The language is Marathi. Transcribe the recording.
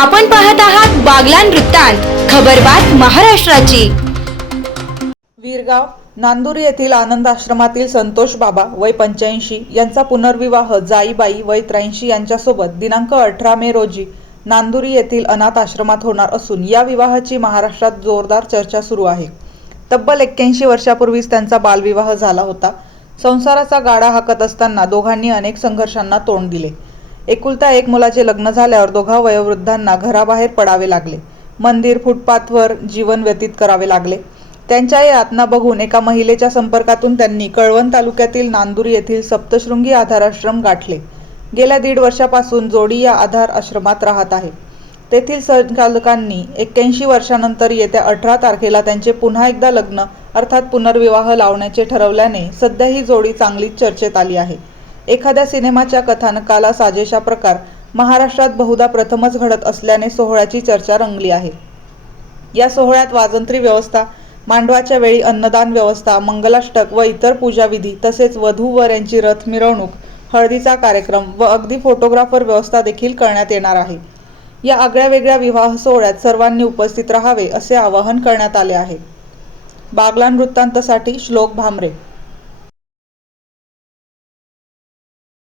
आपण पाहत आहात बागलान वृत्तांत खबरबात महाराष्ट्राची. वीरगाव नांदुरी येथील आनंद आश्रमातील संतोष बाबा वय पंच्याऐंशी यांचा पुनर्विवाह जाईबाई वय त्र्याऐंशी यांच्यासोबत दिनांक अठरा मे रोजी नांदुरी येथील अनाथ आश्रमात होणार असून या विवाहाची महाराष्ट्रात जोरदार चर्चा सुरू आहे. तब्बल एक्क्याऐंशी वर्षापूर्वीच त्यांचा बालविवाह झाला होता. संसाराचा गाडा हाकत असताना दोघांनी अनेक संघर्षांना तोंड दिले. एकुलता एक मुलाचे लग्न झाल्यावर दोघा वयोवृद्धांना घराबाहेर पडावे लागले. मंदिर फुटपाथवर जीवन व्यतीत करावे लागले. त्यांच्या यातना बघून एका महिलेच्या संपर्कातून त्यांनी कळवण तालुक्यातील नांदूर येथील सप्तशृंगी आधार आश्रम गाठले. गेल्या दीड वर्षापासून जोडी या आधार आश्रमात राहत आहे. तेथील संचालकांनी एक्क्याऐंशी वर्षानंतर येत्या अठरा तारखेला त्यांचे पुन्हा एकदा लग्न अर्थात पुनर्विवाह लावण्याचे ठरवल्याने सध्या ही जोडी चांगलीच चर्चेत आली आहे. एखाद्या सिनेमाच्या कथानकाला साजेशा प्रकार महाराष्ट्रात बहुधा प्रथमच घडत असल्याने सोहळ्याची चर्चा रंगली आहे. या सोहळ्यात वाजंत्री व्यवस्था मांडवाच्या वेळी अन्नदान व्यवस्था मंगलाष्टक व इतर पूजाविधी तसेच वधू वर यांची रथ मिरवणूक हळदीचा कार्यक्रम व अगदी फोटोग्राफर व्यवस्था देखील करण्यात येणार आहे. या आगळ्या वेगळ्या विवाह सोहळ्यात सर्वांनी उपस्थित राहावे असे आवाहन करण्यात आले आहे. बागलान वृत्तांतसाठी श्लोक भामरे